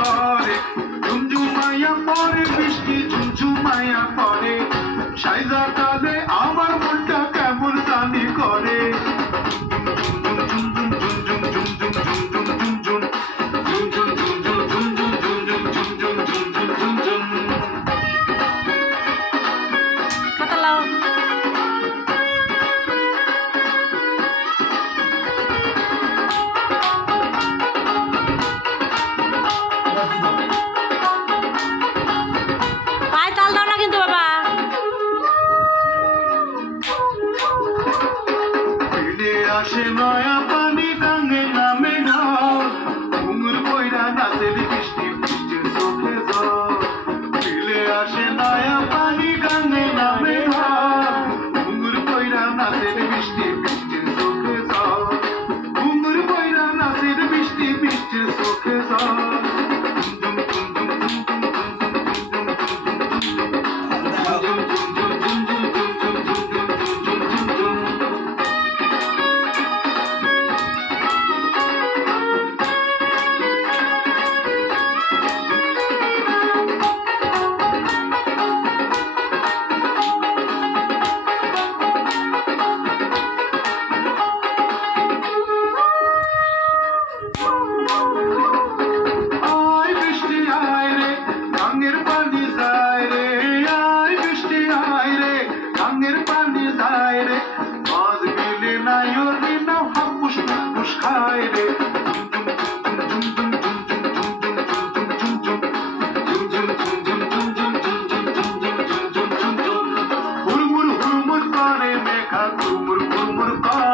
পরে ঝুমঝুমাইয়া পরে বৃষ্টি ঝুমঝুমাইয়া পরে সাইজা কালে আমার মনটা কেমন জানি করে আসে নয়া পানি গাঙ্গে নামে ঘর ঘুঙুর বইরা নাচের বৃষ্টি বৃষ্টির চোখে জল ফিরে আসে নয়া পানি গাঙ্গে নামে ঘর ঘুঙুর বইরা নাচের বৃষ্টি বৃষ্টির চোখে জল ঘুঙুর বইরা নাচের বৃষ্টি বৃষ্টির চোখে জল হুড়মুড় হুড়মুড় করে মেঘা হুড়মুড় হুড়মুড় করে